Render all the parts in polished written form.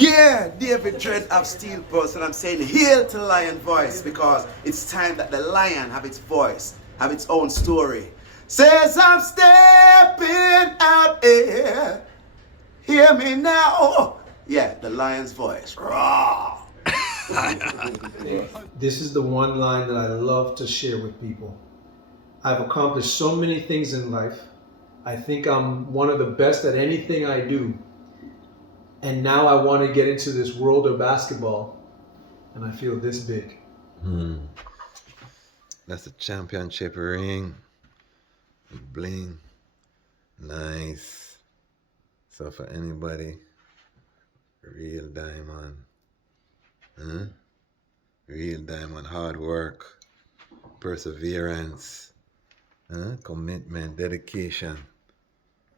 Yeah, David Dread of Steel Pulse, and I'm saying hail to Lion Voice because it's time that the lion have its voice, have its own story. Says I'm stepping out here. Hear me now. Yeah, the lion's voice. Raw. This is the one line that I love to share with people. I've accomplished so many things in life. I think I'm one of the best at anything I do. And now I want to get into this world of basketball, and I feel this big. That's a championship ring. Bling. Nice. So for anybody, real diamond. Huh? Real diamond, hard work, perseverance, commitment, dedication.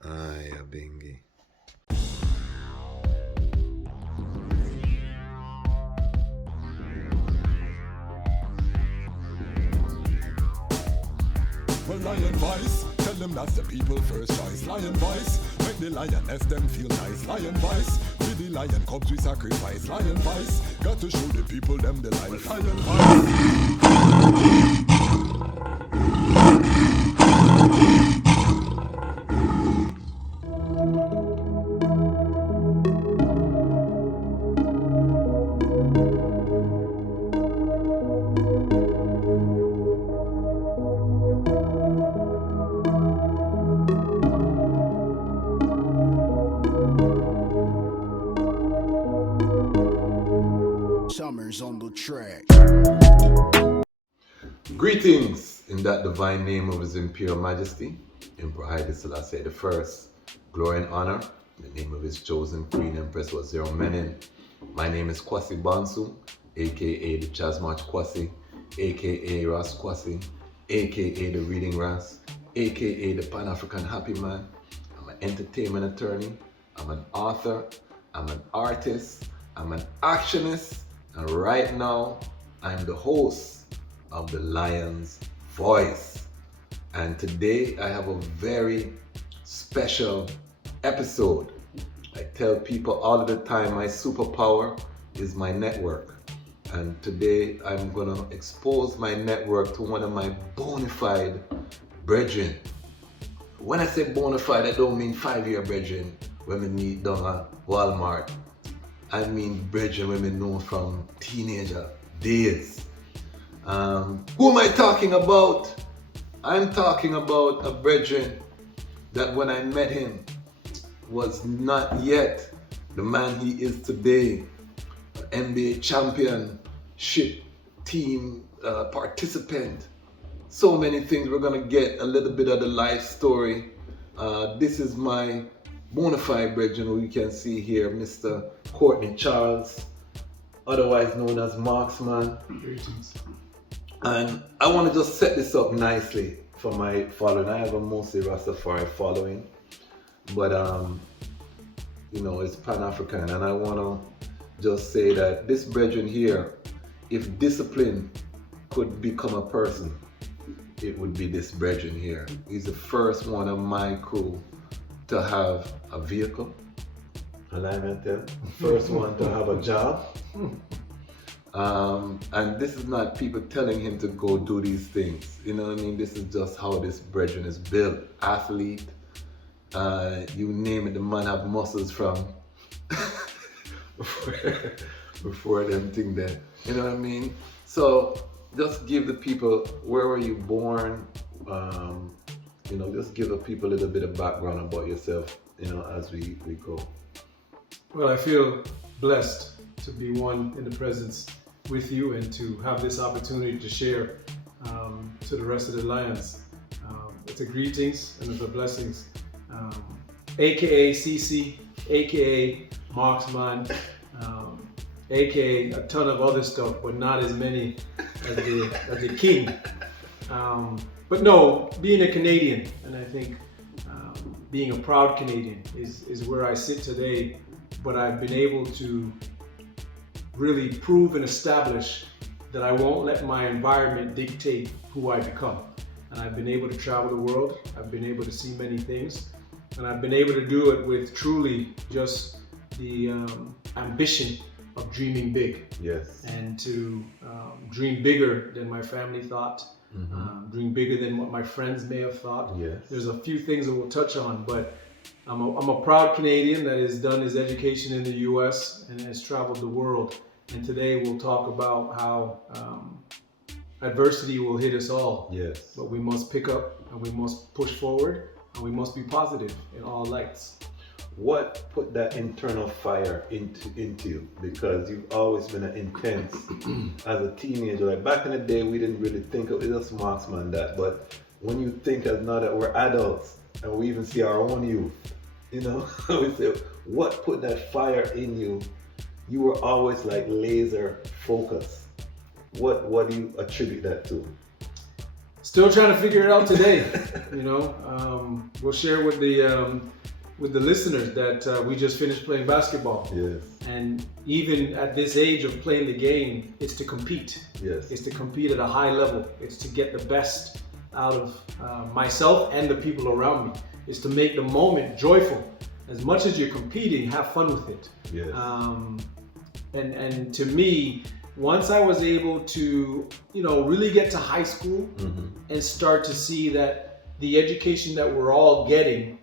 Aye, Bingy. Well, Lion Voice, tell them that's the people first choice. Lion Voice, make the lioness them feel nice. Lion Voice, with the lion cubs we sacrifice. Lion Voice, got to show the people them the life. Lion Voice. On the track. Greetings in that divine name of His Imperial Majesty, Emperor Haile Selassie I, glory and honor, in the name of His chosen Queen Empress Waziri Menin. My name is Kwasi Bansu, aka Dejazmatch Kwasi, aka Ras Kwasi, aka the Reading Ras, aka the Panafrican Happy Man. I'm an entertainment attorney, I'm an author, I'm an artist, I'm an actionist, and right now I'm the host of the Lion's Voice. And today I have a very special episode. I tell people all of the time my superpower is my network. And today I'm gonna expose my network to one of my bona fide brethren. When I say bona fide, I don't mean 5-year brethren when we meet down at Walmart. I mean brethren when we know from teenager days. Who am I talking about? I'm talking about a brethren that when I met him was not yet the man he is today. NBA championship team participant. So many things. We're gonna get a little bit of the life story. This is my bona fide brethren who you can see here, Mr. Courtney Charles, otherwise known as Marksman. Greetings. And I want to just set this up nicely for my following. I have a mostly Rastafari following, but it's Pan-African, and I want to just say that this brethren here, if discipline could become a person, it would be this brethren here. He's the first one of my crew to have a vehicle, first one to have a job. And this is not people telling him to go do these things. You know what I mean? This is just how this brethren is built. Athlete, you name it, the man have muscles from before them thing there. You know what I mean? So just give the people, where were you born? Just give the people a little bit of background about yourself, as we go. Well, I feel blessed to be one in the presence with you and to have this opportunity to share to the rest of the Lions. It's a greetings and it's a blessings. AKA CC, AKA Marksman, AKA a ton of other stuff, but not as many as the king. But no, being a Canadian, and I think being a proud Canadian is where I sit today, but I've been able to really prove and establish that I won't let my environment dictate who I become. And I've been able to travel the world, I've been able to see many things, and I've been able to do it with truly just ambition of dreaming big. Yes. And to dream bigger than my family thought, dream bigger than what my friends may have thought. Yes. There's a few things that we'll touch on, but I'm a proud Canadian that has done his education in the US and has traveled the world. And today we'll talk about how adversity will hit us all. Yes. But we must pick up and we must push forward and we must be positive in all lights. What put that internal fire into you? Because you've always been an intense as a teenager. Like back in the day, we didn't really think of it as marksman that, but when you think as now that we're adults and we even see our own youth, you know, we say, what put that fire in you? You were always like laser focused. What do you attribute that to? Still trying to figure it out today. You know, we'll share with the listeners that we just finished playing basketball. Yes. And even at this age of playing the game, it's to compete. Yes. It's to compete at a high level. It's to get the best out of myself and the people around me. It's to make the moment joyful. As much as you're competing, have fun with it. Yes. And to me, once I was able to, you know, really get to high school and start to see that the education that we're all getting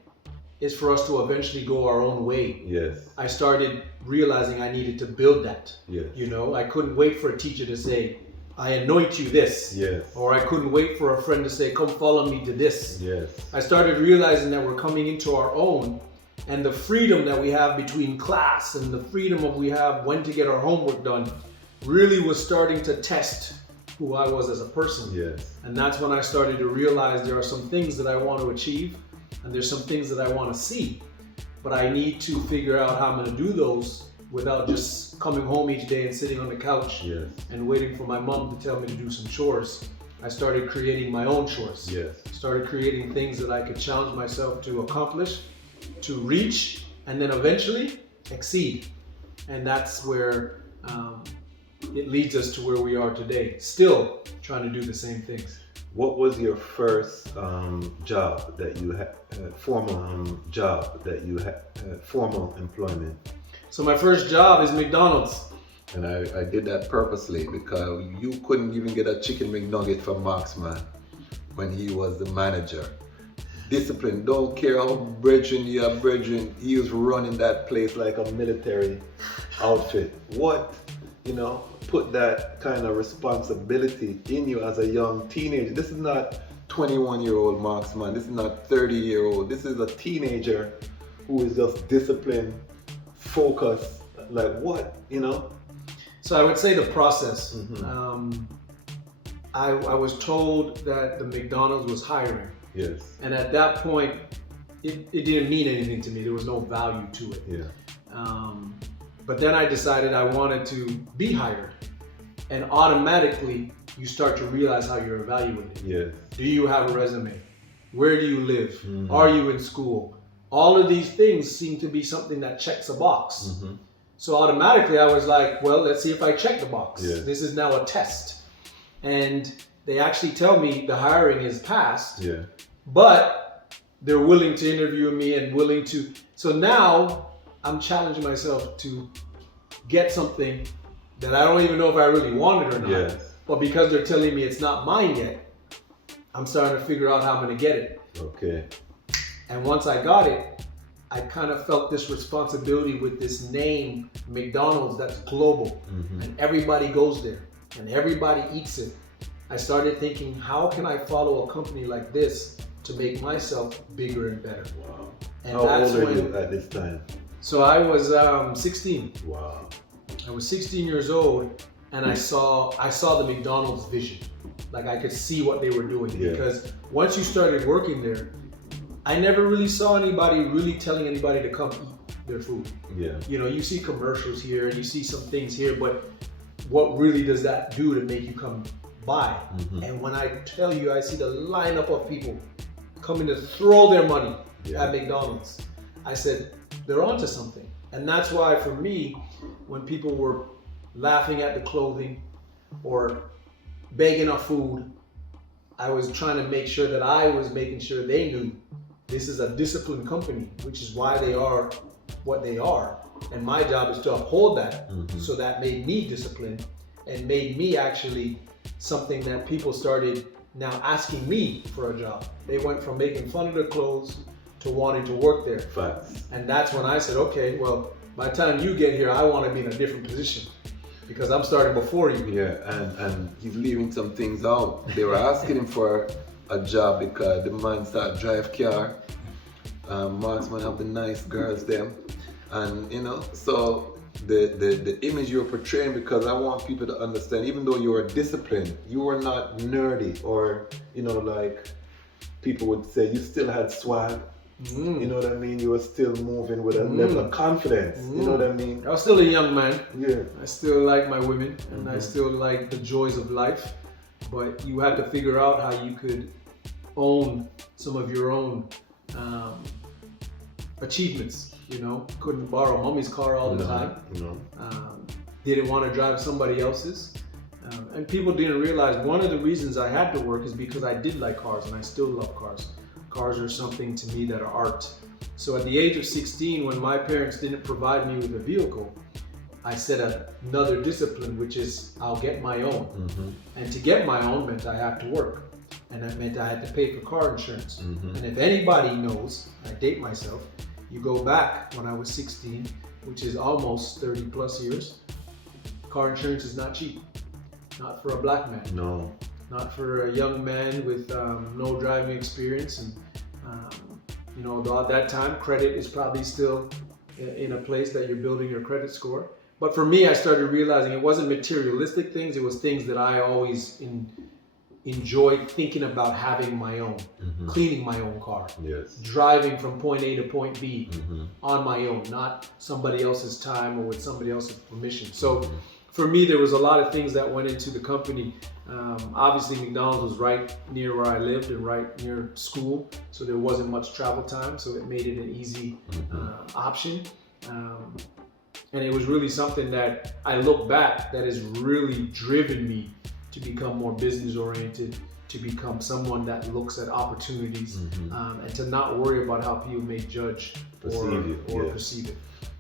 is for us to eventually go our own way. Yes. I started realizing I needed to build that. Yes. You know, I couldn't wait for a teacher to say, I anoint you this. Yes. Or I couldn't wait for a friend to say, come follow me to this. Yes. I started realizing that we're coming into our own, and the freedom that we have between class and the freedom of we have when to get our homework done really was starting to test who I was as a person. Yes. And that's when I started to realize there are some things that I want to achieve and there's some things that I want to see, but I need to figure out how I'm going to do those without just coming home each day and sitting on the couch and waiting for my mom to tell me to do some chores. I started creating my own chores. Yes. Started creating things that I could challenge myself to accomplish, to reach, and then eventually exceed. And that's where it leads us to where we are today, still trying to do the same things. What was your first job that you had, formal job that you had, formal employment? So my first job is McDonald's. And I did that purposely because you couldn't even get a chicken McNugget from Marksman when he was the manager. Discipline, don't care how brethren you are brethren, he was running that place like a military outfit. What, you know, put that kind of responsibility in you as a young teenager? This is not 21-year-old Marksman, this is not 30-year-old, this is a teenager who is just disciplined, focused, like what, you know? So I would say the process. I was told that the McDonald's was hiring. Yes. And at that point, it didn't mean anything to me. There was no value to it. Yeah. But then I decided I wanted to be hired. And automatically, you start to realize how you're evaluated. Yes. Do you have a resume? Where do you live? Are you in school? All of these things seem to be something that checks a box. So automatically I was like, well, let's see if I check the box. Yeah. This is now a test. And they actually tell me the hiring is passed, but they're willing to interview me and willing to. So now I'm challenging myself to get something that I don't even know if I really wanted or not. Yes. But because they're telling me it's not mine yet, I'm starting to figure out how I'm going to get it. Okay. And once I got it, I kind of felt this responsibility with this name, McDonald's, that's global. And everybody goes there and everybody eats it. I started thinking, how can I follow a company like this to make myself bigger and better? Wow. And How that's old are when, you at this time? So I was 16. Wow. I was 16 years old, and I saw the McDonald's vision. Like I could see what they were doing. Because once you started working there, I never really saw anybody really telling anybody to come eat their food. Yeah. You know, you see commercials here and you see some things here, but what really does that do to make you come by? And when I tell you, I see the lineup of people coming to throw their money at McDonald's, I said, they're onto something. And that's why for me, when people were laughing at the clothing or begging our food, I was trying to make sure that I was making sure they knew this is a disciplined company, which is why they are what they are. And my job is to uphold that. So that made me disciplined and made me actually something that people started now asking me for a job. They went from making fun of their clothes to wanting to work there. Facts. And that's when I said, okay, well, by the time you get here, I want to be in a different position because I'm starting before you. Yeah, and he's leaving some things out. They were asking him for a job because the man start drive car. Marksman have the nice girls them. And you know, so the image you're portraying, because I want people to understand, even though you are disciplined, you are not nerdy, or you know, like people would say, you still had swag. You know what I mean? You were still moving with a level of confidence. You know what I mean? I was still a young man. Yeah. I still like my women, and I still like the joys of life. But you had to figure out how you could own some of your own achievements. You know, couldn't borrow mommy's car all the time. Didn't want to drive somebody else's. And people didn't realize one of the reasons I had to work is because I did like cars, and I still love cars. Cars are something to me that are art. So at the age of 16, when my parents didn't provide me with a vehicle, I set another discipline, which is I'll get my own. And to get my own meant I had to work. And that meant I had to pay for car insurance. And if anybody knows, I date myself, you go back when I was 16, which is almost 30 plus years, car insurance is not cheap. Not for a black man. No. Not for a young man with no driving experience. And you know, at that time, credit is probably still in a place that you're building your credit score. But for me, I started realizing it wasn't materialistic things, it was things that I always enjoyed thinking about having my own, cleaning my own car, driving from point A to point B on my own, not somebody else's time or with somebody else's permission. So for me, there was a lot of things that went into the company. Obviously, McDonald's was right near where I lived and right near school, so there wasn't much travel time, so it made it an easy option. And it was really something that I look back that has really driven me to become more business oriented, to become someone that looks at opportunities, and to not worry about how people may judge or perceive it.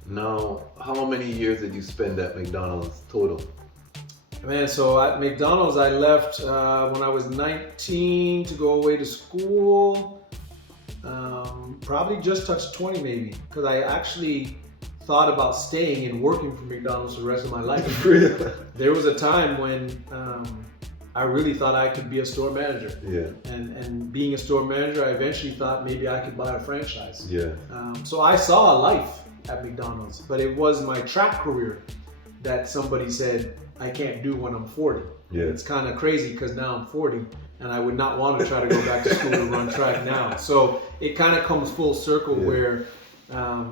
Now, how many years did you spend at McDonald's total? Man, so at McDonald's I left when I was 19 to go away to school. Probably just touched 20 maybe, because I actually thought about staying and working for McDonald's for the rest of my life. There was a time when I really thought I could be a store manager. And being a store manager, I eventually thought maybe I could buy a franchise. So I saw a life at McDonald's, but it was my track career that somebody said I can't do when I'm 40. It's kind of crazy because now I'm 40 and I would not want to try to go back to school and run track now. So it kind of comes full circle where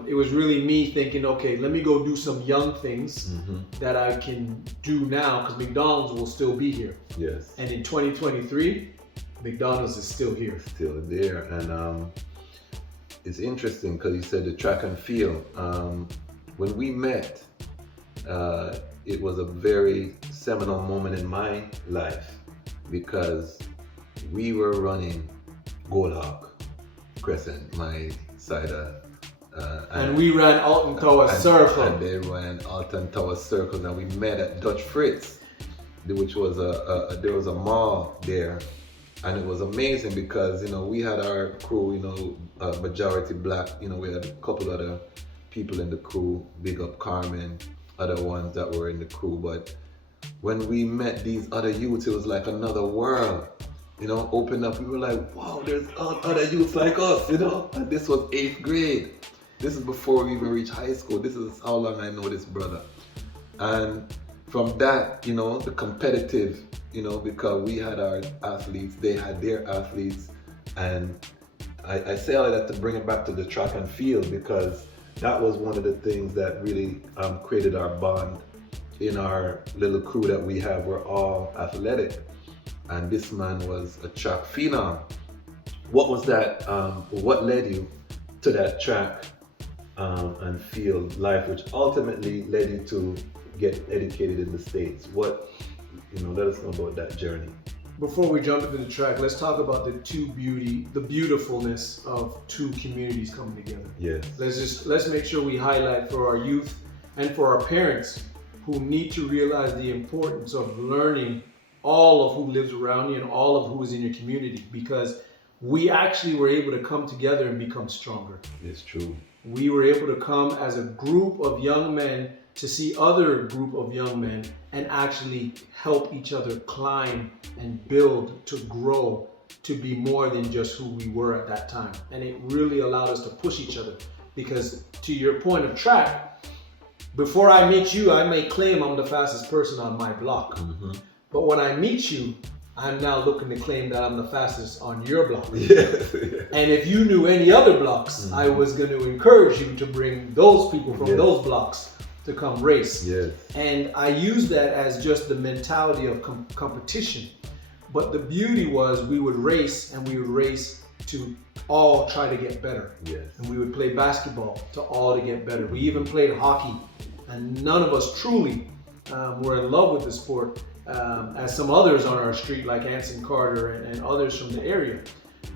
it was really me thinking, okay, let me go do some young things that I can do now, because McDonald's will still be here. And in 2023, McDonald's is still here. Still there. And it's interesting because you said the track and field. When we met, it was a very seminal moment in my life because we were running Goldhawk Crescent, my side of and we ran Alton Tower Circle. And they ran Alton Tower Circle, and we met at Dutch Fritz, which was there was a mall there, and it was amazing because, you know, we had our crew, you know, majority black, you know, we had a couple other people in the crew, big up Carmen, other ones that were in the crew, but when we met these other youths, it was like another world, you know, opened up. We were like, wow, there's other youths like us, you know, and this was 8th grade. This is before we even reached high school. This is how long I know this brother. And from that, you know, the competitive, you know, because we had our athletes, they had their athletes. And I say all of that to bring it back to the track and field, because that was one of the things that really created our bond in our little crew that we have. We're all athletic. And this man was a track phenom. What was that, what led you to that track and field life, which ultimately led you to get educated in the States? What, you know, let us know about that journey. before we jump into the track, let's talk about the beautifulness of two communities coming together. Yes. Let's make sure we highlight for our youth and for our parents who need to realize the importance of learning all of who lives around you and all of who is in your community, because we actually were able to come together and become stronger. It's true. We were able to come as a group of young men to see other group of young men and actually help each other climb and build to grow to be more than just who we were at that time. And it really allowed us to push each other, because to your point of track, before I meet you, I may claim I'm the fastest person on my block. Mm-hmm. But when I meet you, I'm now looking to claim that I'm the fastest on your block. Yes. And if you knew any other blocks, I was going to encourage you to bring those people from those blocks to come race. Yes. And I use that as just the mentality of competition. But the beauty was we would race, and we would race to all try to get better. Yes. And we would play basketball to all to get better. We even played hockey, and none of us truly were in love with the sport, as some others on our street like Anson Carter and others from the area.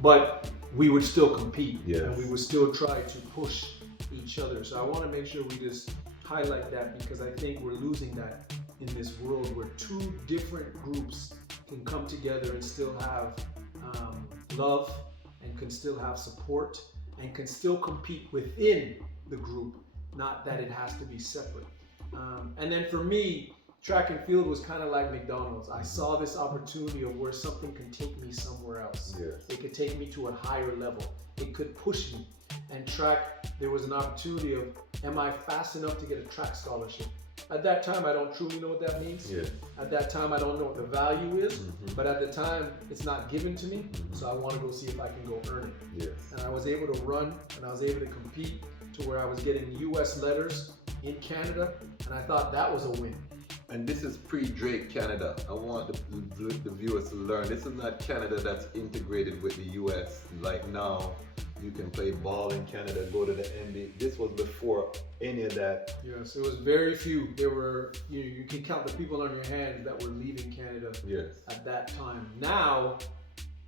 But we would still compete, and we would still try to push each other. So I want to make sure we just highlight that, because I think we're losing that in this world where two different groups can come together and still have love, and can still have support, and can still compete within the group, not that it has to be separate. And then for me, track and field was kind of like McDonald's. I saw this opportunity of where something can take me somewhere else. Yes. It could take me to a higher level. It could push me. And track, there was an opportunity of, am I fast enough to get a track scholarship? At that time, I don't truly know what that means. Yes. At that time, I don't know what the value is. But at the time, it's not given to me. So I want to go see if I can go earn it. Yes. And I was able to run, and I was able to compete to where I was getting US letters in Canada. And I thought that was a win. And this is pre-Drake Canada. I want the viewers to learn. This is not Canada that's integrated with the US. Like now, you can play ball in Canada, go to the NBA. This was before any of that. Yes, it was very few. There were, you can count the people on your hand that were leaving Canada at that time. Now,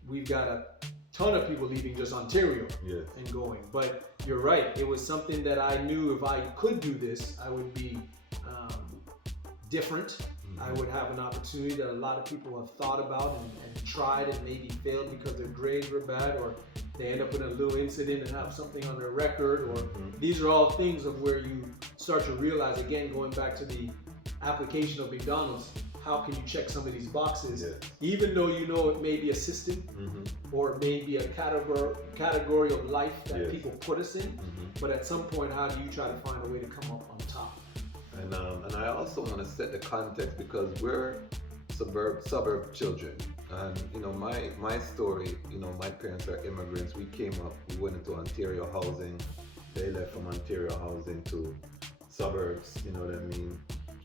we've got a ton of people leaving just Ontario and going. But you're right, it was something that I knew if I could do this, I would be different. I would have an opportunity that a lot of people have thought about and tried and maybe failed because their grades were bad, or they end up in a little incident and have something on their record, or these are all things of where you start to realize, again, going back to the application of McDonald's, how can you check some of these boxes, even though you know it may be a system or it may be a category of life that people put us in, but at some point, how do you try to find a way to come up on top? And I also want to set the context, because we're suburb children, and my story, my parents are immigrants. We came up, we went into Ontario housing. They left from Ontario housing to suburbs, you know what I mean?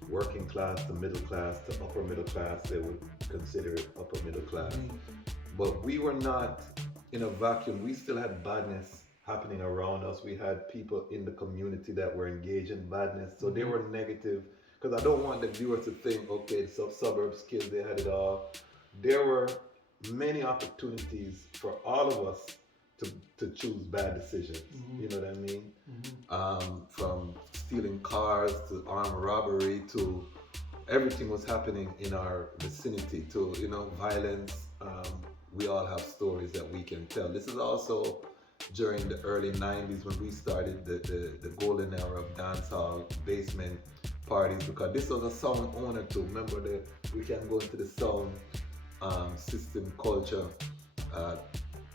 Working class to middle class to upper middle class. They would consider it upper middle class. But we were not in a vacuum. We still had badness happening around us. We had people in the community that were engaged in badness. So they were negative, because I don't want the viewers to think, okay, the suburbs kids, they had it all. There were many opportunities for all of us to choose bad decisions. You know what I mean? From stealing cars to armed robbery to everything was happening in our vicinity to, violence. We all have stories that we can tell. This is also during the early 90s when we started the golden era of dancehall basement parties, because this was a sound owner too. Remember that we can go into the sound system culture.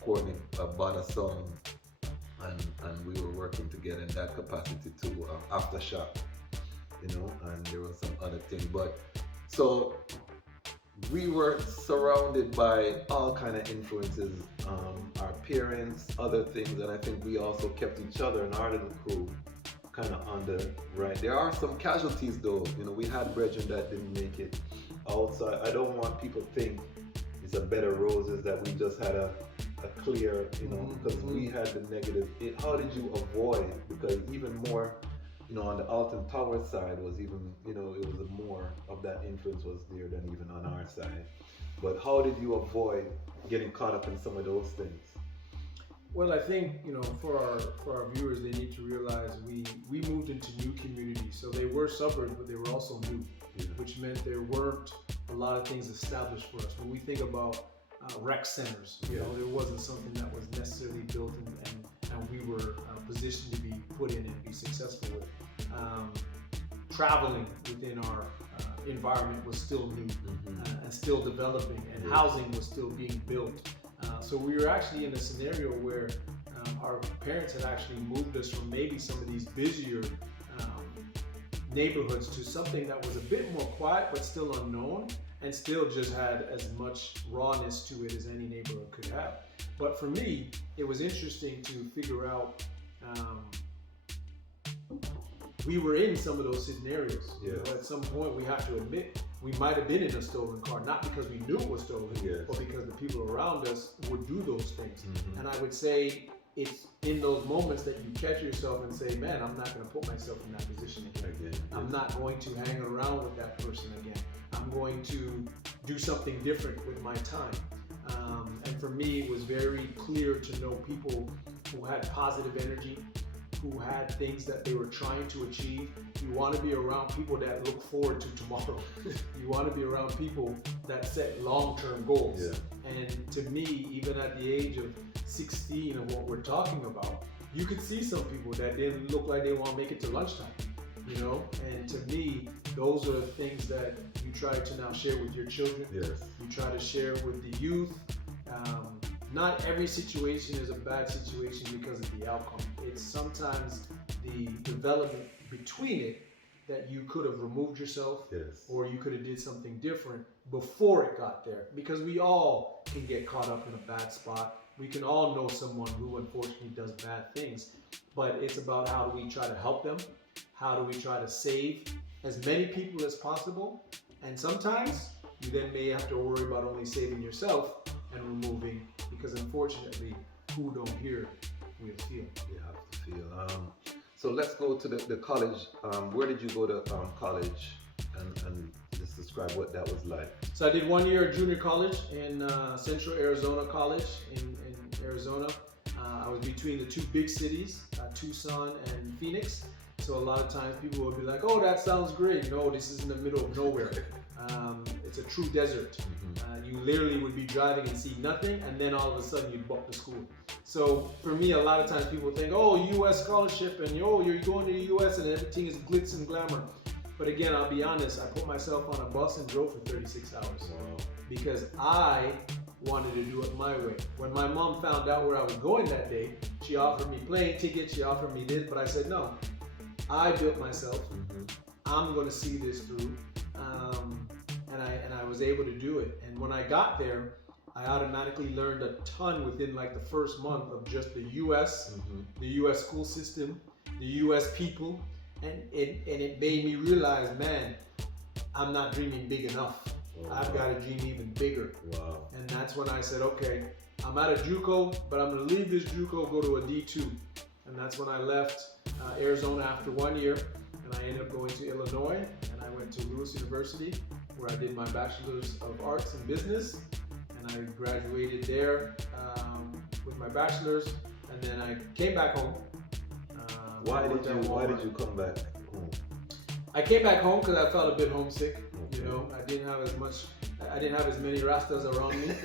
Courtney bought a sound, and we were working together in that capacity too. Aftershock, and there was some other thing. But so we were surrounded by all kind of influences, our parents, other things, and I think we also kept each other and our little crew kind of on the right. There are some casualties though. We had brethren that didn't make it outside. I don't want people to think it's a bed of roses that we just had a clear, because we had the negative. How did you avoid? Because even more, on the Alton Tower side was even, it was more of that influence was there than even on our side. But how did you avoid getting caught up in some of those things? Well, I think, for our viewers, they need to realize we moved into new communities. So they were suburbs, but they were also new, which meant there weren't a lot of things established for us. When we think about rec centers, there wasn't something that was necessarily built and we were positioned to be put in and be successful with. Traveling within our environment was still new and still developing, and housing was still being built. So we were actually in a scenario where our parents had actually moved us from maybe some of these busier neighborhoods to something that was a bit more quiet but still unknown, and still just had as much rawness to it as any neighborhood could have. But for me, it was interesting to figure out we were in some of those scenarios. At some point, we have to admit we might have been in a stolen car, not because we knew it was stolen, but because the people around us would do those things. And I would say it's in those moments that you catch yourself and say, man, I'm not going to put myself in that position again. I'm not going to hang around with that person again. I'm going to do something different with my time. And for me, it was very clear to know people who had positive energy, who had things that they were trying to achieve. You want to be around people that look forward to tomorrow. You want to be around people that set long-term goals. And to me, even at the age of 16 of what we're talking about, you could see some people that didn't look like they want to make it to lunchtime, And to me, those are things that you try to now share with your children. You try to share with the youth. Not every situation is a bad situation because of the outcome. It's sometimes the development between it that you could have removed yourself, or you could have did something different before it got there. Because we all can get caught up in a bad spot. We can all know someone who unfortunately does bad things, but it's about how do we try to help them? How do we try to save as many people as possible? And sometimes you then may have to worry about only saving yourself and removing, because unfortunately, who don't hear will feel. You have to feel. So let's go to the college. Where did you go to college, and just describe what that was like? So I did 1 year at junior college in Central Arizona College in Arizona. I was between the two big cities, Tucson and Phoenix. So a lot of times people would be like, oh, that sounds great. No, this is in the middle of nowhere. It's a true desert. You literally would be driving and see nothing, and then all of a sudden you'd bump to school. So for me, a lot of times people think, oh, U.S. scholarship, and you're going to the U.S. and everything is glitz and glamour. But again, I'll be honest, I put myself on a bus and drove for 36 hours. Because I wanted to do it my way. When my mom found out where I was going that day, she offered me plane tickets, she offered me this, but I said no. I built myself. I'm going to see this through. And I was able to do it. And when I got there, I automatically learned a ton within like the first month of just the U.S., the U.S. school system, the U.S. people. And it made me realize, man, I'm not dreaming big enough. I've got to dream even bigger. And that's when I said, okay, I'm at a JUCO, but I'm going to leave this JUCO, go to a D2. And that's when I left Arizona after 1 year, and I ended up going to Illinois, and I went to Lewis University, where I did my Bachelor's of Arts in Business, and I graduated there with my bachelor's, and then I came back home. Why did you come back home? I came back home because I felt a bit homesick. I didn't have as many Rastas around me,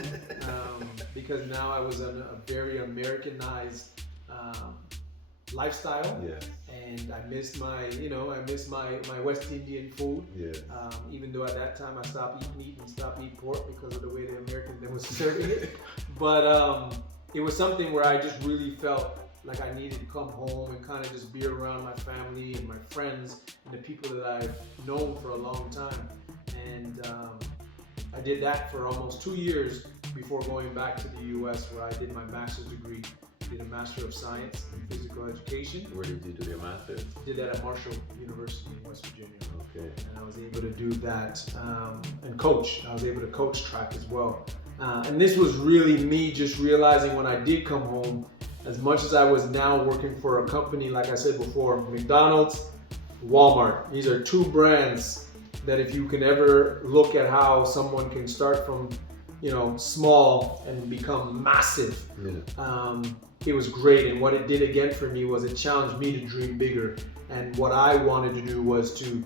because now I was in a very Americanized lifestyle, and I missed my West Indian food. Even though at that time I stopped eating meat and stopped eating pork because of the way the American was serving it. But it was something where I just really felt like I needed to come home and kind of just be around my family and my friends and the people that I've known for a long time. And I did that for almost 2 years before going back to the U.S., where I did my master's degree. Did a Master of Science in Physical Education. Where did you do your master's? Did that at Marshall University in West Virginia. Okay. And I was able to do that and coach. I was able to coach track as well. And this was really me just realizing when I did come home, as much as I was now working for a company, like I said before, McDonald's, Walmart. These are two brands that if you can ever look at how someone can start from small and become massive. It was great, and what it did again for me was it challenged me to dream bigger. And what I wanted to do was to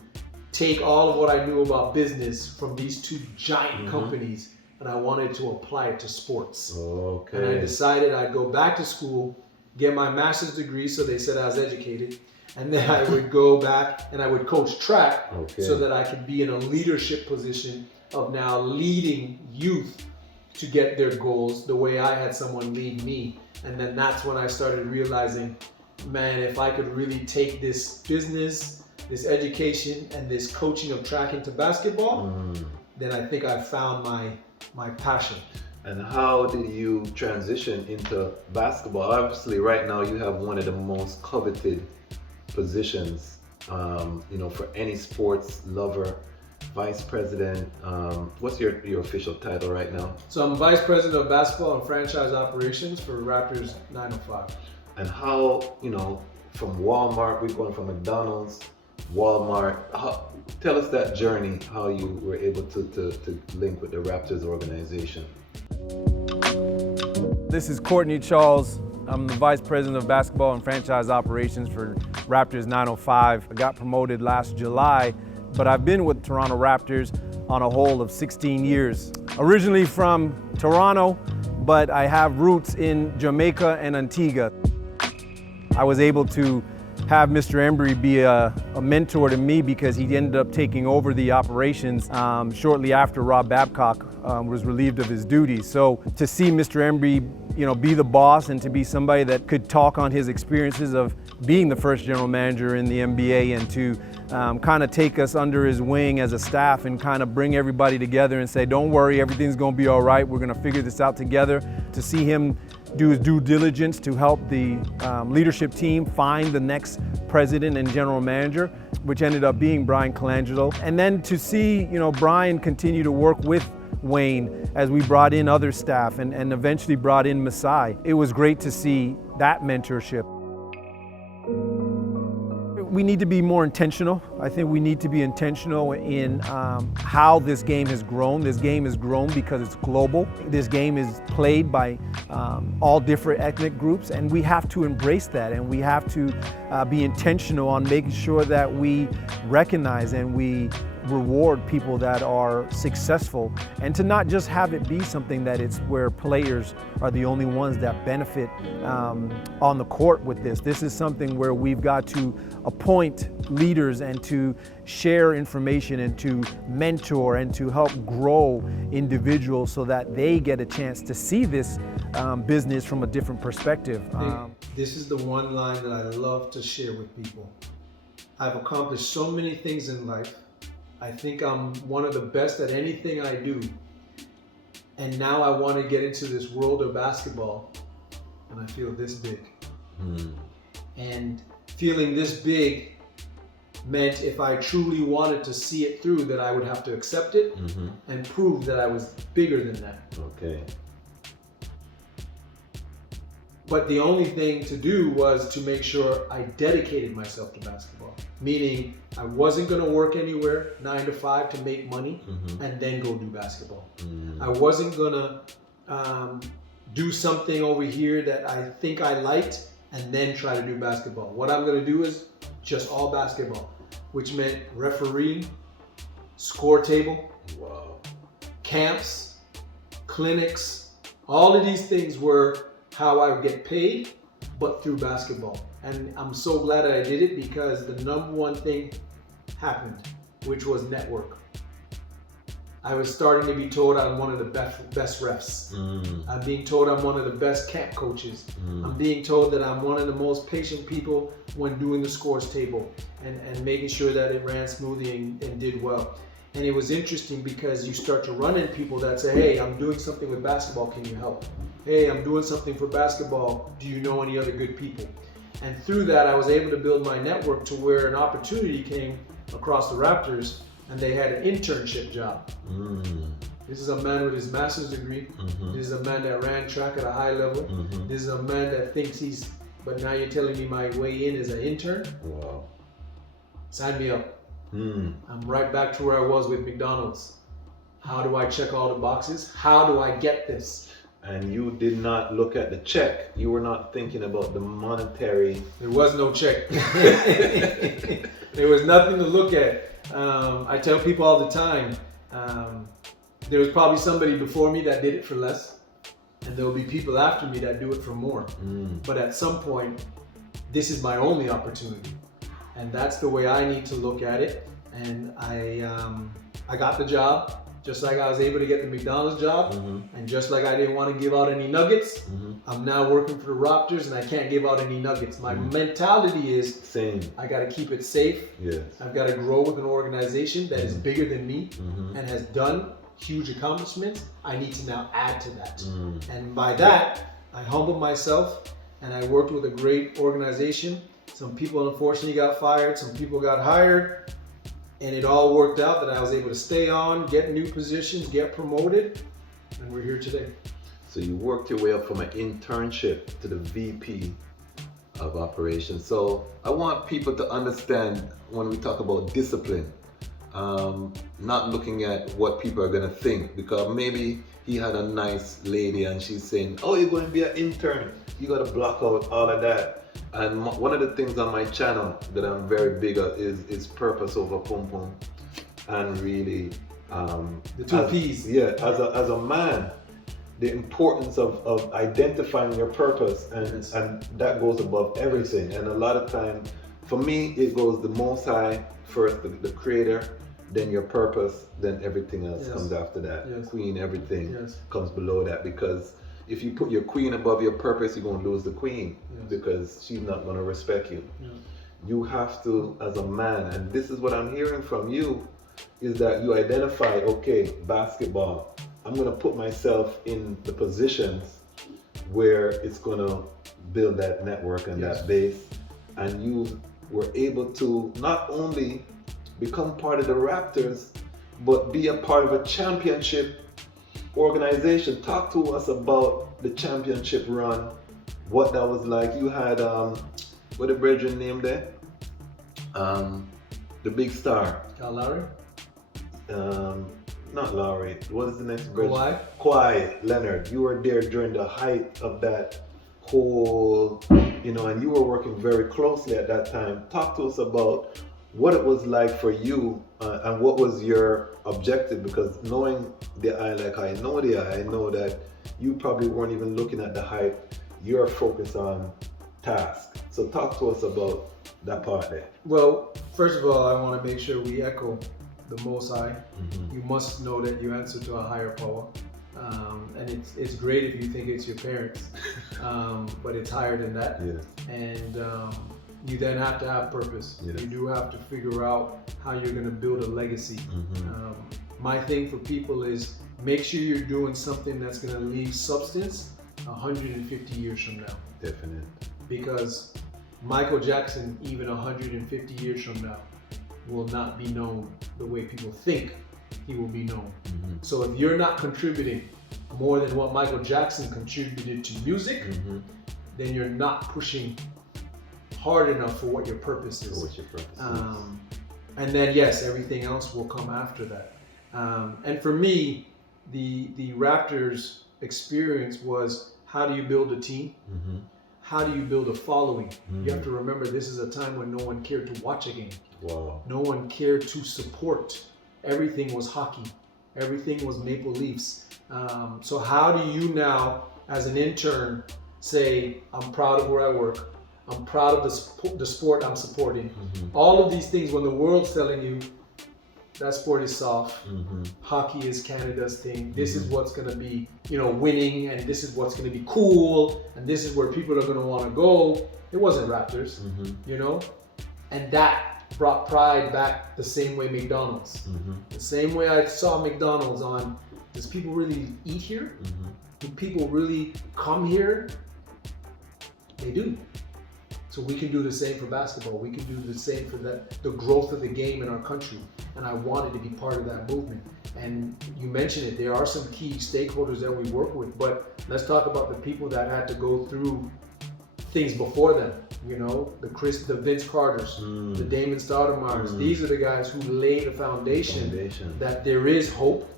take all of what I knew about business from these two giant companies, and I wanted to apply it to sports. Okay. And I decided I'd go back to school, get my master's degree, so they said I was educated, and then I would go back and I would coach track so that I could be in a leadership position of now leading youth to get their goals the way I had someone lead me. And then that's when I started realizing, man, if I could really take this business, this education, and this coaching of track into basketball, then I think I found my passion. And how did you transition into basketball? Obviously, right now you have one of the most coveted positions, for any sports lover. Vice President, what's your official title right now? So I'm Vice President of Basketball and Franchise Operations for Raptors 905. And how, from Walmart, we're going from McDonald's, Walmart, tell us that journey, how you were able to link with the Raptors organization. This is Courtney Charles. I'm the Vice President of Basketball and Franchise Operations for Raptors 905. I got promoted last July, but I've been with Toronto Raptors on a whole of 16 years. Originally from Toronto, but I have roots in Jamaica and Antigua. I was able to have Mr. Embry be a mentor to me because he ended up taking over the operations shortly after Rob Babcock was relieved of his duties. So to see Mr. Embry, be the boss and to be somebody that could talk on his experiences of being the first general manager in the NBA and to kind of take us under his wing as a staff and kind of bring everybody together and say, don't worry, everything's going to be all right. We're going to figure this out together. To see him do his due diligence to help the leadership team find the next president and general manager, which ended up being Brian Colangelo. And then to see, Brian continue to work with Wayne as we brought in other staff and eventually brought in Masai. It was great to see that mentorship. We need to be more intentional. I think we need to be intentional in how this game has grown. This game has grown because it's global. This game is played by all different ethnic groups, and we have to embrace that, and we have to be intentional on making sure that we recognize and we reward people that are successful, and to not just have it be something that it's where players are the only ones that benefit on the court with this. This is something where we've got to appoint leaders and to share information and to mentor and to help grow individuals so that they get a chance to see this business from a different perspective. This is the one line that I love to share with people. I've accomplished so many things in life. I think I'm one of the best at anything I do. And now I want to get into this world of basketball, and I feel this big. And feeling this big meant if I truly wanted to see it through, that I would have to accept it and prove that I was bigger than that. Okay. But the only thing to do was to make sure I dedicated myself to basketball. Meaning I wasn't going to work anywhere 9 to 5 to make money and then go do basketball. I wasn't going to do something over here that I think I liked and then try to do basketball. What I'm going to do is just all basketball, which meant refereeing, score table, camps, clinics. All of these things were how I would get paid, but through basketball. And I'm so glad that I did it because the number one thing happened, which was network. I was starting to be told I'm one of the best refs. I'm being told I'm one of the best camp coaches. I'm being told that I'm one of the most patient people when doing the scores table and making sure that it ran smoothly and did well. And it was interesting because you start to run into people that say, hey, I'm doing something with basketball, can you help? Hey, I'm doing something for basketball, do you know any other good people? And through that, I was able to build my network to where an opportunity came across the Raptors and they had an internship job. This is a man with his master's degree. This is a man that ran track at a high level. This is a man that thinks but now you're telling me my way in is an intern? Wow. Sign me up. I'm right back to where I was with McDonald's. How do I check all the boxes? How do I get this? And you did not look at the check. You were not thinking about the monetary. There was no check. There was nothing to look at. I tell people all the time, there was probably somebody before me that did it for less, and there will be people after me that do it for more. But at some point, this is my only opportunity. And that's the way I need to look at it. And I got the job, just like I was able to get the McDonald's job. And just like I didn't want to give out any nuggets, I'm now working for the Raptors and I can't give out any nuggets. My mentality is, Same. I got to keep it safe. Yes. I've got to grow with an organization that is bigger than me and has done huge accomplishments. I need to now add to that. And by that, I humbled myself and I worked with a great organization. Some people unfortunately got fired, some people got hired, and it all worked out that I was able to stay on, get new positions, get promoted, and we're here today. So you worked your way up from an internship to the VP of operations. So I want people to understand when we talk about discipline, not looking at what people are going to think, because maybe he had a nice lady and she's saying, oh, you're going to be an intern. You got to block out all of that. And one of the things on my channel that I'm very big at is purpose over pum pum, and really the two P's. Yeah, as a man, the importance of identifying your purpose, and that goes above everything. And a lot of time, for me, it goes the Most High first, the Creator, then your purpose, then everything else comes after that. Queen, everything comes below that, because if you put your queen above your purpose, you're going to lose the queen because she's not going to respect you. You have to, as a man, and this is what I'm hearing from you, is that you identify, okay, basketball, I'm going to put myself in the positions where it's going to build that network and that base. And you were able to not only become part of the Raptors, but be a part of a championship organization. Talk to us about the championship run, what that was like. You had what the brethren named there? The big star. Lowry? Not Lowry. What is the next brethren? Kawhi? Kawhi Leonard. You were there during the height of that whole, and you were working very closely at that time. Talk to us about what it was like for you and what was your objective, because knowing the eye like I know the eye, I know that you probably weren't even looking at the hype. You're focused on task. So talk to us about that part there. Well, first of all, I want to make sure we echo the Most High. You must know that you answer to a higher power. And it's great if you think it's your parents, but it's higher than that. And you then have to have purpose. You do have to figure out how you're going to build a legacy. My thing for people is make sure you're doing something that's going to leave substance 150 years from now. Definitely. Because Michael Jackson, even 150 years from now, will not be known the way people think he will be known. So if you're not contributing more than what Michael Jackson contributed to music, then you're not pushing hard enough for what your purpose is. And then yes, everything else will come after that. And for me, the Raptors experience was, how do you build a team? How do you build a following? You have to remember, this is a time when no one cared to watch a game. No one cared to support. Everything was hockey. Everything was Maple Leafs. So how do you now, as an intern, say, I'm proud of where I work. I'm proud of the sport I'm supporting. All of these things, when the world's telling you that sport is soft, hockey is Canada's thing, this is what's going to be, winning, and this is what's going to be cool, and this is where people are going to want to go. It wasn't Raptors, and that brought pride back the same way McDonald's. The same way I saw McDonald's on, does people really eat here? Do people really come here? They do. So we can do the same for basketball. We can do the same for the growth of the game in our country. And I wanted to be part of that movement. And you mentioned it, there are some key stakeholders that we work with, but let's talk about the people that had to go through things before them. The Vince Carters, the Damon Stoudemires. These are the guys who laid the foundation that there is hope,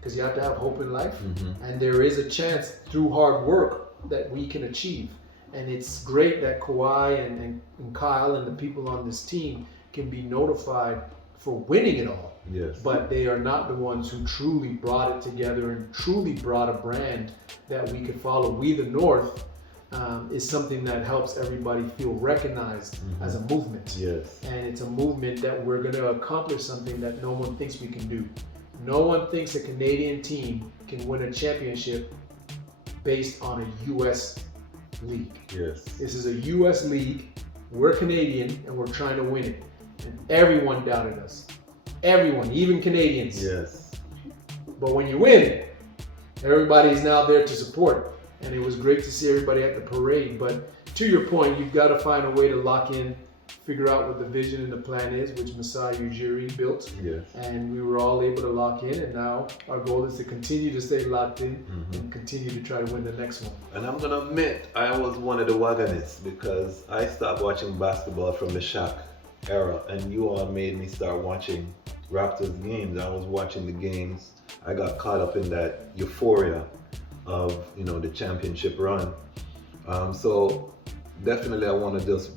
because you have to have hope in life, and there is a chance through hard work that we can achieve. And it's great that Kawhi and Kyle and the people on this team can be notified for winning it all. Yes. But they are not the ones who truly brought it together and truly brought a brand that we could follow. We the North is something that helps everybody feel recognized as a movement. Yes. And it's a movement that we're going to accomplish something that no one thinks we can do. No one thinks a Canadian team can win a championship based on a U.S. league. Yes. This is a U.S. league. We're Canadian and we're trying to win it. And everyone doubted us. Everyone, even Canadians. Yes. But when you win, everybody's now there to support. And it was great to see everybody at the parade. But to your point, you've got to find a way to lock in, figure out what the vision and the plan is, which Masai Ujiri built. Yes. And we were all able to lock in. And now our goal is to continue to stay locked in and continue to try to win the next one. And I'm going to admit, I was one of the wagonists because I stopped watching basketball from the Shaq era. And you all made me start watching Raptors games. I was watching the games. I got caught up in that euphoria of, you know, the championship run. So definitely I want to just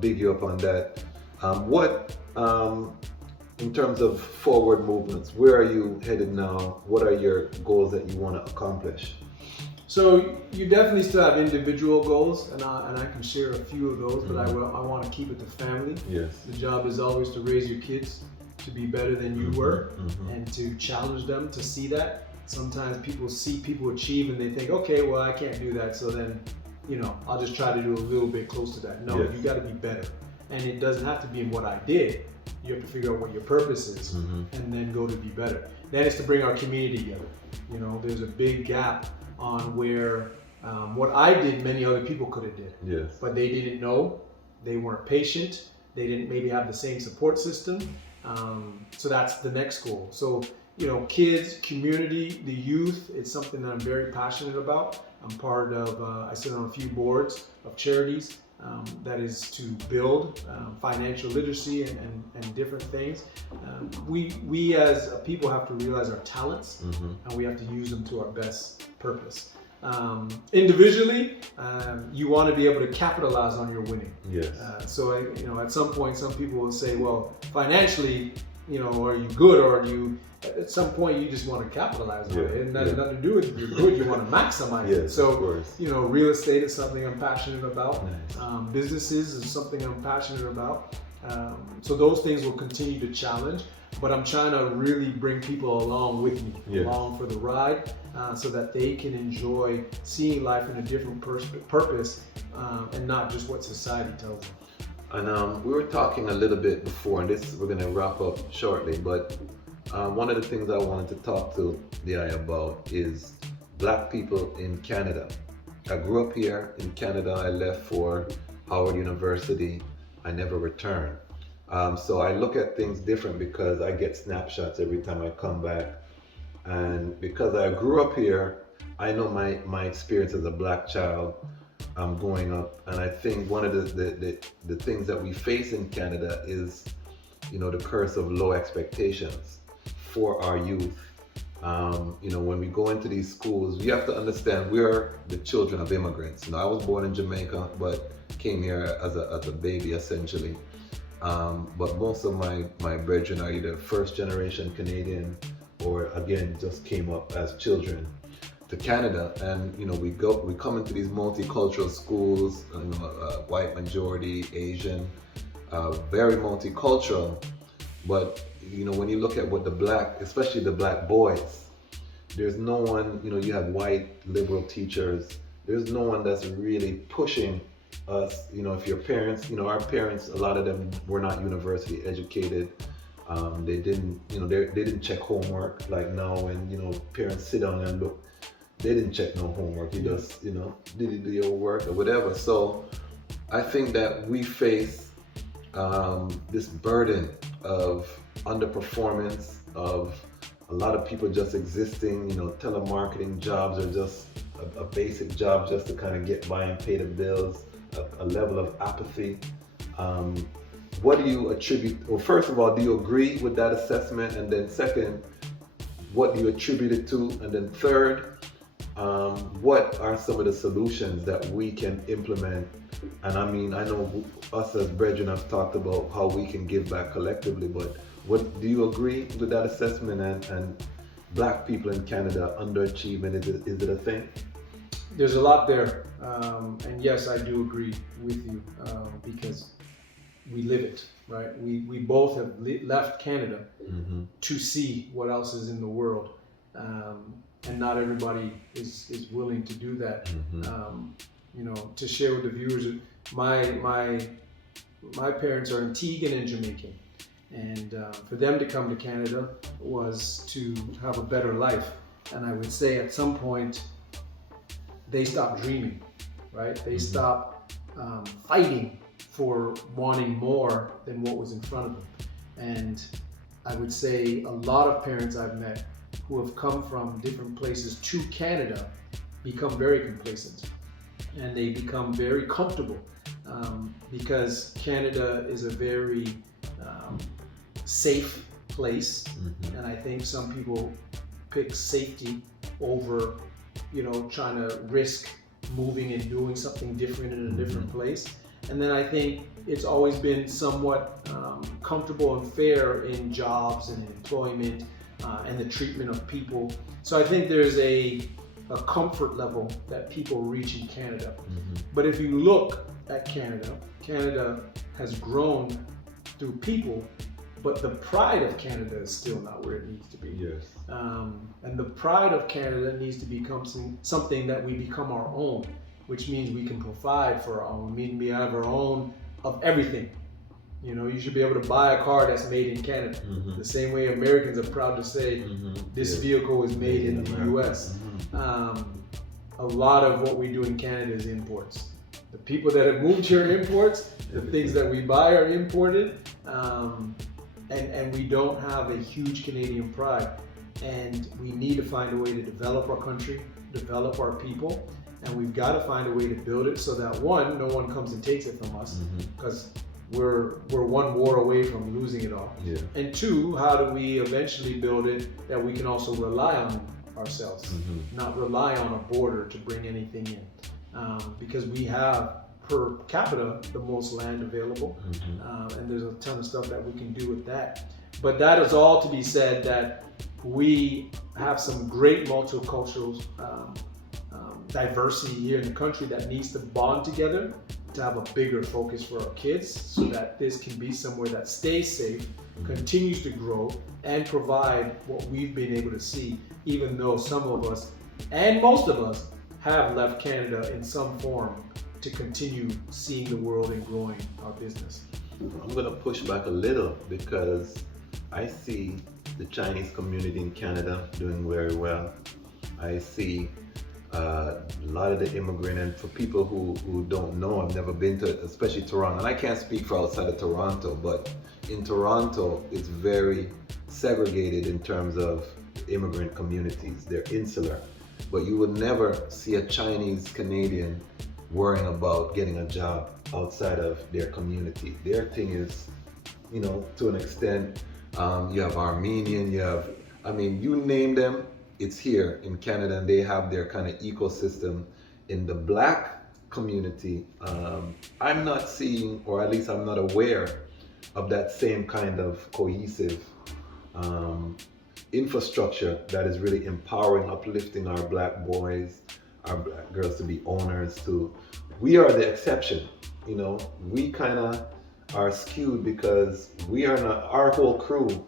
big you up on that. In terms of forward movements, where are you headed now? What are your goals that you want to accomplish? So you definitely still have individual goals, and I can share a few of those, but I want to keep it to family. Yes. The job is always to raise your kids to be better than you were, and to challenge them to see that. Sometimes people see people achieve and they think, okay, well, I can't do that, so then, you know, I'll just try to do a little bit close to that. No, Yes. you got to be better. And it doesn't have to be in what I did. You have to figure out what your purpose is and then go to be better. Then it's to bring our community together. You know, there's a big gap on where what I did, many other people could have did. Yes. But they didn't know, they weren't patient, they didn't maybe have the same support system. So that's the next goal. So, you know, kids, community, the youth, it's something that I'm very passionate about. I'm part of, I sit on a few boards of charities that is to build financial literacy and different things. We as a people have to realize our talents and we have to use them to our best purpose. Individually, you want to be able to capitalize on your winning. Yes. So, you know, at some point, some people will say, well, financially, you know, are you good, or are you, at some point, you just want to capitalize on it. And that has nothing to do with if you're good, you want to maximize it. Yes, So, of course. you know, real estate is something I'm passionate about. Nice. Businesses is something I'm passionate about. So those things will continue to challenge, but I'm trying to really bring people along with me, Yes. along for the ride, so that they can enjoy seeing life in a different purpose and not just what society tells them. And we were talking a little bit before, and this we're going to wrap up shortly, but one of the things I wanted to talk to the eye about is Black people in Canada. I grew up here in Canada. I left for Howard University. I never returned. So I look at things different because I get snapshots every time I come back. And because I grew up here, I know my experience as a Black child growing up. And I think one of the things that we face in Canada is, you know, the curse of low expectations for our youth. You know, when we go into these schools, you have to understand we're the children of immigrants. You know, I was born in Jamaica, but came here as a baby essentially. But most of my brethren are either first generation Canadian or again just came up as children to Canada. And you know, we come into these multicultural schools, you know, white majority, Asian, very multicultural. But you know, when you look at what especially the Black boys, there's no one, you know, you have white liberal teachers, there's no one that's really pushing us. You know, if your parents, you know, our parents, a lot of them were not university educated. They didn't, you know, they didn't check homework like now, and you know, parents sit down and look. They didn't check no homework. You just, you know, did you do your work or whatever. So I think that we face this burden of underperformance, of a lot of people just existing. You know, telemarketing jobs are just a basic job just to kind of get by and pay the bills. A level of apathy. What do you attribute? Well, first of all, do you agree with that assessment? And then second, what do you attribute it to? And then third, what are some of the solutions that we can implement? And I mean, I know us as brethren have talked about how we can give back collectively, but what do you agree with that assessment? And black people in Canada underachievement, is it a thing? There's a lot there, and yes, I do agree with you because we live it, right? We both have left Canada to see what else is in the world, and not everybody is willing to do that. You know, to share with the viewers, my parents are Antiguan and Jamaican, and for them to come to Canada was to have a better life. And I would say at some point they stopped dreaming, right? They stopped fighting for wanting more than what was in front of them. And I would say a lot of parents I've met who have come from different places to Canada become very complacent, and they become very comfortable because Canada is a very safe place. And I think some people pick safety over, you know, trying to risk moving and doing something different in a different place. And then I think it's always been somewhat comfortable and fair in jobs and employment and the treatment of people. So I think there's a comfort level that people reach in Canada. But if you look at Canada, Canada has grown through people, but the pride of Canada is still not where it needs to be. Yes. And the pride of Canada needs to become something that we become our own, which means we can provide for our own. I mean, we have our own of everything. You know, you should be able to buy a car that's made in Canada. The same way Americans are proud to say this vehicle is made in the US. A lot of what we do in Canada is imports. The people that have moved here are imports. The things that we buy are imported. And we don't have a huge Canadian pride. And we need to find a way to develop our country, develop our people, and we've got to find a way to build it so that one, no one comes and takes it from us, because we're one war away from losing it all. And two, how do we eventually build it that we can also rely on ourselves, not rely on a border to bring anything in, because we have per capita the most land available, and there's a ton of stuff that we can do with that. But that is all to be said that we have some great multicultural diversity here in the country that needs to bond together to have a bigger focus for our kids, so that this can be somewhere that stays safe, continues to grow, and provide what we've been able to see, even though some of us, and most of us, have left Canada in some form to continue seeing the world and growing our business. I'm gonna push back a little because I see the Chinese community in Canada doing very well. I see a lot of the immigrant, and for people who don't know, I've never been to, especially Toronto, and I can't speak for outside of Toronto, but in Toronto, it's very segregated in terms of immigrant communities. They're insular, but you would never see a Chinese Canadian worrying about getting a job outside of their community. Their thing is, you know, to an extent, you have Armenian, you have, I mean, you name them, it's here in Canada, and they have their kind of ecosystem. In the black community, I'm not seeing, or at least I'm not aware of that same kind of cohesive infrastructure that is really empowering, uplifting our black boys, our black girls to be owners too. We are the exception, you know. We kind of are skewed because we are not, our whole crew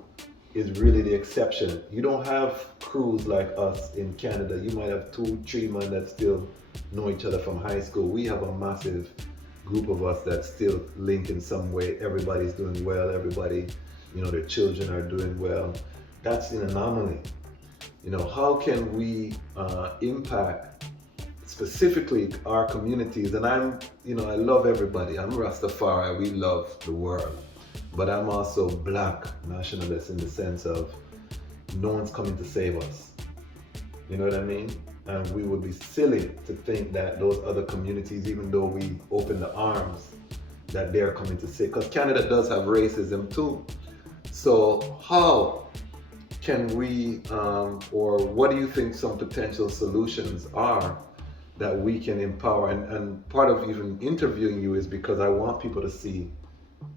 is really the exception. You don't have crews like us in Canada. You might have 2-3 men that still know each other from high school. We have a massive group of us that still link in some way. Everybody's doing well. Everybody, you know, their children are doing well. That's an anomaly. You know, how can we impact specifically our communities? And I'm, you know, I love everybody. I'm Rastafari, we love the world. But I'm also black nationalist in the sense of no one's coming to save us. You know what I mean? And we would be silly to think that those other communities, even though we open the arms, that they're coming to save. Because Canada does have racism too. So how can we, or what do you think some potential solutions are that we can empower? And part of even interviewing you is because I want people to see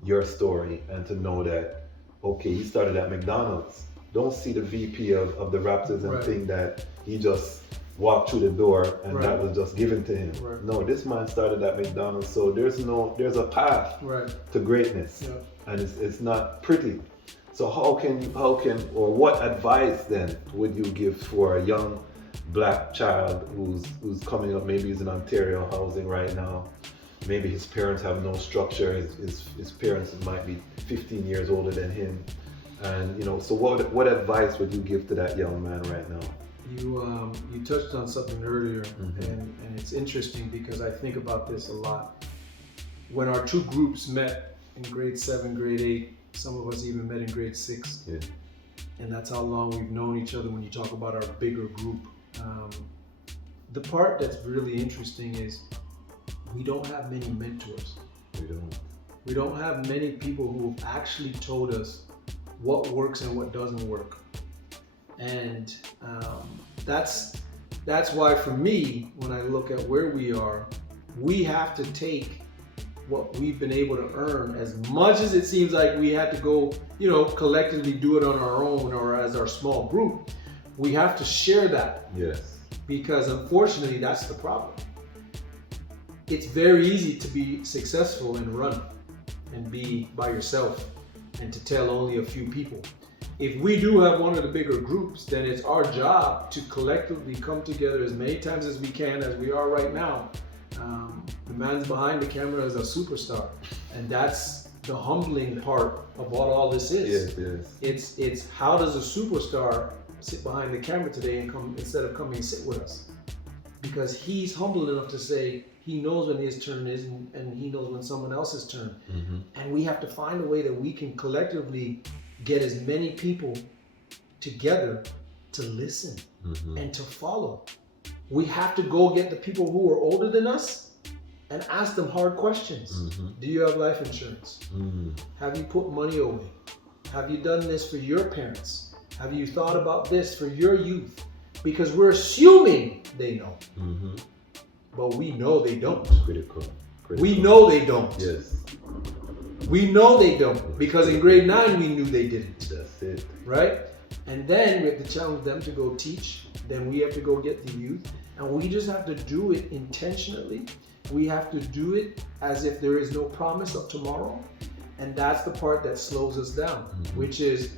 your story and to know that, okay, he started at McDonald's. Don't see the VP of the Raptors and think that he just walked through the door and that was just given to him. No, this man started at McDonald's, so there's a path to greatness, and it's not pretty. So how can, or what advice then would you give for a young black child who's coming up? Maybe he's in Ontario housing right now. Maybe his parents have no structure. His parents might be 15 years older than him, and so what advice would you give to that young man right now? You touched on something earlier, and it's interesting because I think about this a lot. When our two groups met in grade 7, grade 8, some of us even met in grade 6, and that's how long we've known each other when you talk about our bigger group. The part that's really interesting is we don't have many mentors. We don't have many people who have actually told us what works and what doesn't work. And that's why for me, when I look at where we are, we have to take what we've been able to earn, as much as it seems like we had to go, collectively do it on our own or as our small group. We have to share that. Yes. Because unfortunately, that's the problem. It's very easy to be successful and run and be by yourself and to tell only a few people. If we do have one of the bigger groups, then it's our job to collectively come together as many times as we can, as we are right now. The man's behind the camera is a superstar, and that's the humbling part of what all this is. It's how does a superstar sit behind the camera today and come instead of coming and sit with us? Because he's humble enough to say he knows when his turn is and he knows when someone else's turn. And we have to find a way that we can collectively get as many people together to listen and to follow. We have to go get the people who are older than us and ask them hard questions. Do you have life insurance? Have you put money away? Have you done this for your parents? Have you thought about this for your youth? Because we're assuming they know, but we know they don't. Critical. We know they don't. Yes. We know they don't, because in grade 9 we knew they didn't. That's it. Right? And then we have to challenge them to go teach. Then we have to go get the youth. And we just have to do it intentionally. We have to do it as if there is no promise of tomorrow. And that's the part that slows us down, which is,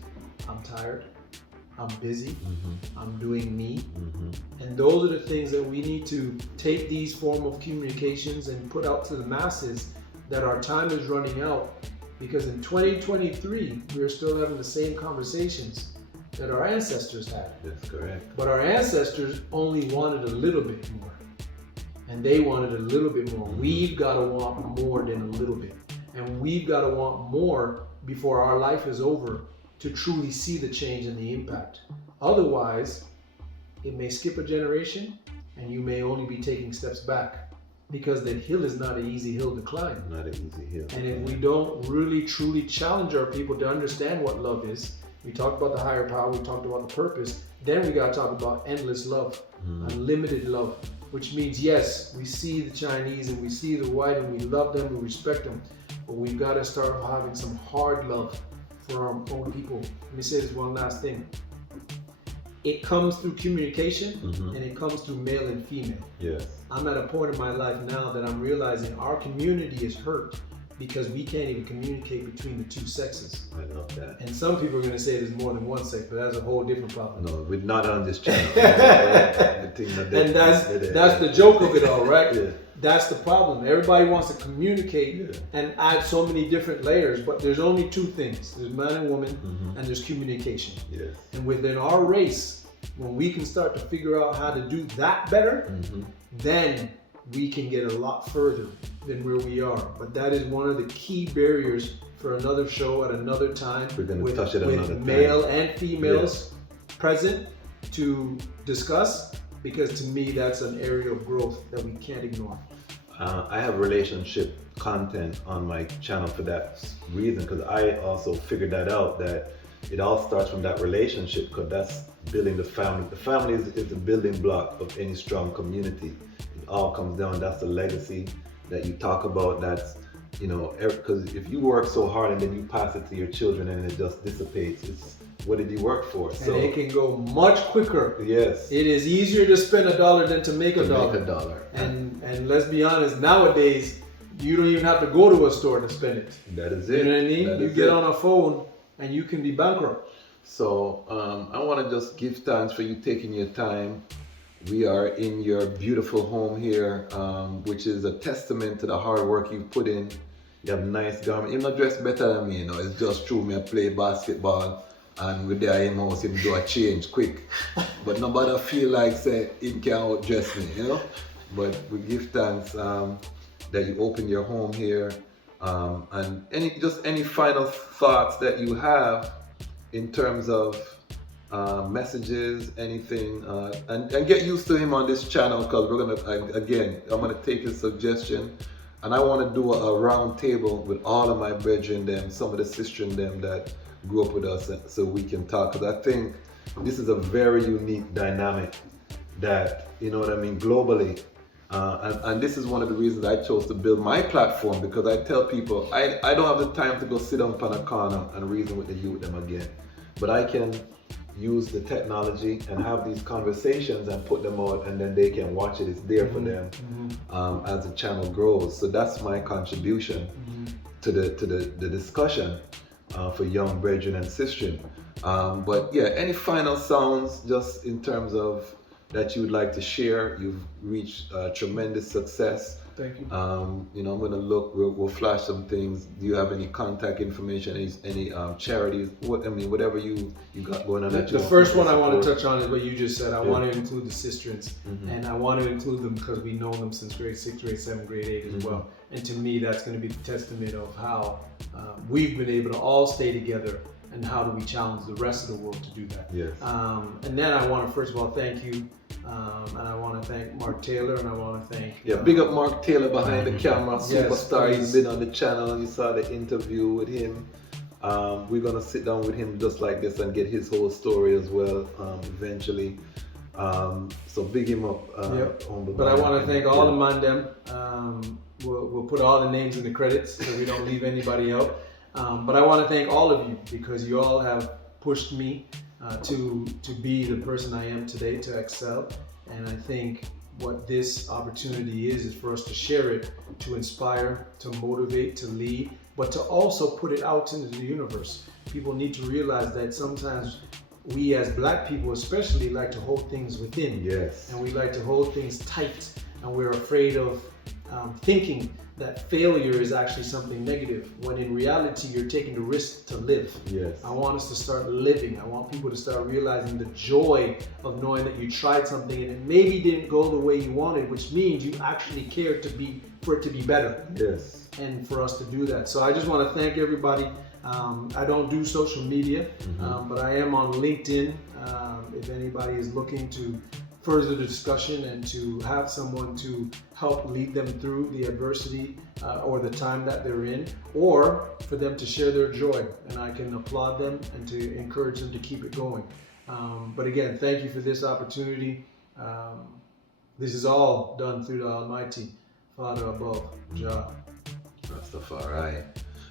I'm tired, I'm busy, I'm doing me. And those are the things that we need to take these form of communications and put out to the masses, that our time is running out. Because in 2023, we're still having the same conversations that our ancestors had. That's correct. But our ancestors only wanted a little bit more. And they wanted a little bit more. We've got to want more than a little bit. And we've got to want more before our life is over to truly see the change and the impact. Otherwise, it may skip a generation and you may only be taking steps back, because the hill is not an easy hill to climb. Not an easy hill. And if we don't really truly challenge our people to understand what love is, we talked about the higher power, we talked about the purpose, then we got to talk about endless love, unlimited love, which means, yes, we see the Chinese and we see the white and we love them, we respect them, but we've got to start having some hard love for our own people. Let me say this one last thing. It comes through communication and it comes through male and female. Yes. I'm at a point in my life now that I'm realizing our community is hurt because we can't even communicate between the two sexes. I love that. And some people are going to say there's more than one sex, but that's a whole different problem. No, we're not on this channel. And that's the joke of it all, right? Yeah. That's the problem. Everybody wants to communicate and add so many different layers, but there's only two things. There's man and woman, and there's communication. Yes. And within our race, when we can start to figure out how to do that better, then we can get a lot further than where we are. But that is one of the key barriers for another show at another time. We're going to touch it another time. With male and females present to discuss, because to me that's an area of growth that we can't ignore. I have relationship content on my channel for that reason, because I also figured that out, that it all starts from that relationship, because that's building the family. The family is the building block of any strong community. It all comes down, that's the legacy that you talk about. That's, you know, because if you work so hard and then you pass it to your children and it just dissipates, it's, what did you work for? And it can go much quicker. Yes. It is easier to spend $1 than to make a dollar. And let's be honest, nowadays, you don't even have to go to a store to spend it. That is it. You know what I mean? That You is get it. on a phone and you can be bankrupt. So I want to just give thanks for you taking your time. We are in your beautiful home here, which is a testament to the hard work you've put in. You have nice garments. You're not dressed better than me, you know. It's just true. Me, I play basketball, and with the in house, him do a change quick. But nobody feel like say him can outdress me, you know. But we give thanks that you opened your home here, and any final thoughts that you have in terms of messages, anything, and get used to him on this channel, because we're gonna I'm gonna take his suggestion, and I want to do a round table with all of my brethren, them, some of the sisters them that grew up with us, so we can talk. Because I think this is a very unique dynamic that, you know what I mean, globally. And this is one of the reasons I chose to build my platform, because I tell people I don't have the time to go sit on a corner and reason with the youth them again, but I can use the technology and have these conversations and put them out, and then they can watch it. It's there for them as the channel grows. So that's my contribution to the discussion for young brethren and sisters. But yeah, any final sounds just in terms of that you would like to share? You've reached tremendous success. Thank you. You know, I'm gonna look. We'll flash some things. Do you have any contact information? Any charities? Whatever you got going on. The first one I want to touch on is what you just said. I want to include the sisters, and I want to include them because we know them since grade 6, grade 7, grade 8 as well. And to me, that's going to be the testament of how we've been able to all stay together, and how do we challenge the rest of the world to do that. Yes. And then I want to first of all thank you. And I want to thank Mark Taylor, and I want to thank... big up Mark Taylor behind the camera, superstar. Yes, he's been on the channel, and you saw the interview with him. We're going to sit down with him just like this and get his whole story as well, eventually. So big him up. But I want to thank all the Mandem. We'll put all the names in the credits so we don't leave anybody out. But I want to thank all of you, because you all have pushed me to be the person I am today, to excel. And I think what this opportunity is for us to share it, to inspire, to motivate, to lead, but to also put it out into the universe. People need to realize that sometimes we as Black people especially like to hold things within. Yes. And we like to hold things tight, and we're afraid of thinking that failure is actually something negative, when in reality you're taking the risk to live. Yes. I want us to start living. I want people to start realizing the joy of knowing that you tried something and it maybe didn't go the way you wanted, which means you actually cared for it to be better. Yes. And for us to do that. So I just want to thank everybody. I don't do social media, but I am on LinkedIn. If anybody is looking to further the discussion and to have someone to help lead them through the adversity or the time that they're in, or for them to share their joy, and I can applaud them and to encourage them to keep it going. But again, thank you for this opportunity. This is all done through the Almighty Father above, Jah. Rastafari.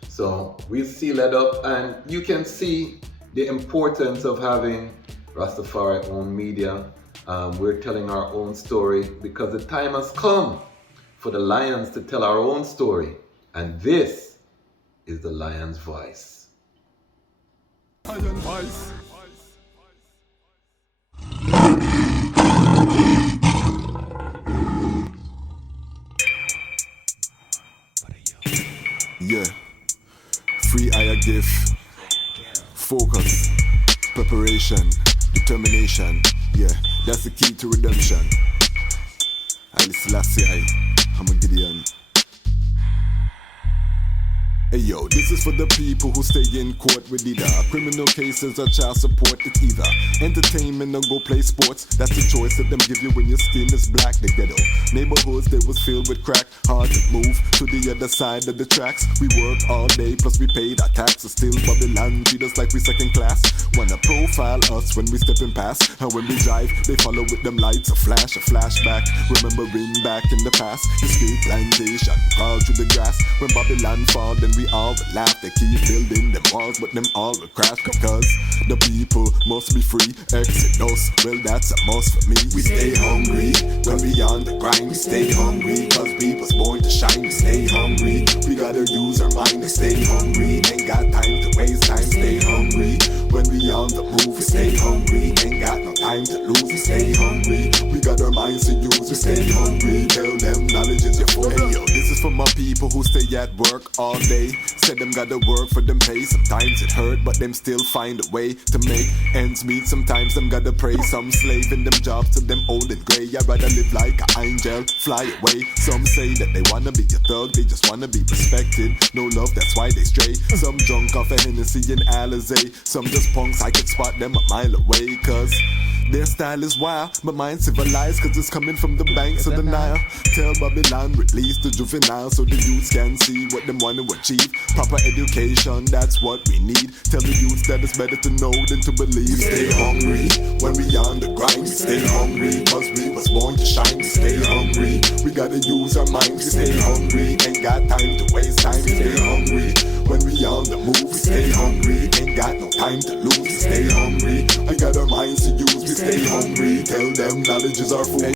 So we seal it up, and you can see the importance of having Rastafari own media. We're telling our own story because the time has come for the lions to tell our own story. And this is the lion's voice. Lion voice. Yeah. Free higher gift. Focus. Preparation. Determination. Yeah. That's the key to redemption. Haile Selassie, I'm a Gideon. Hey yo, this is for the people who stay in court with either criminal cases or child support. It's either entertainment or go play sports. That's the choice that them give you when your skin is black. The ghetto neighborhoods, they was filled with crack. Hard to move to the other side of the tracks. We work all day, plus we paid our taxes. Still Babylon treat us like we second class. Wanna profile us when we stepping past. And when we drive, they follow with them lights. A flashback. Remembering back in the past. Escape plantation, crawl through the grass. When Babylon fall, then we all would laugh. They keep building them walls, but them all would crash. Because the people must be free. Exodus, well that's a must for me. We stay hungry when we on the grind. We stay hungry cause we was born to shine. We stay hungry, we gotta use our mind. We stay hungry, ain't got time to waste time. Stay hungry when we on the move. We stay hungry, ain't got no time to lose. We stay hungry, we got our minds to use. We stay hungry, tell them knowledge is your food. Hey yo, this is for my people who stay at work all day. Said them gotta work for them pay. Sometimes it hurt, but them still find a way to make ends meet. Sometimes them gotta pray. Some slave in them jobs till them old and grey. I'd rather live like an angel, fly away. Some say that they wanna be a thug, they just wanna be respected. No love, that's why they stray. Some drunk off a Hennessy in Alizé. Some just punks, I could spot them a mile away. Cause their style is wild, but mine civilized. Cause it's coming from the banks of the Nile. Tell Babylon, release the juvenile so the youths can see what them want to achieve. Proper education, that's what we need. Tell the youths that it's better to know than to believe. We stay hungry when we on the grind. We stay hungry cause we was born to shine. We stay hungry, we gotta use our minds. We stay hungry, ain't got time to waste time. We stay hungry when we on the move. We stay hungry, ain't got no time to lose. We stay hungry, we got our minds to use. We stay hungry, tell them knowledge is our food. Hey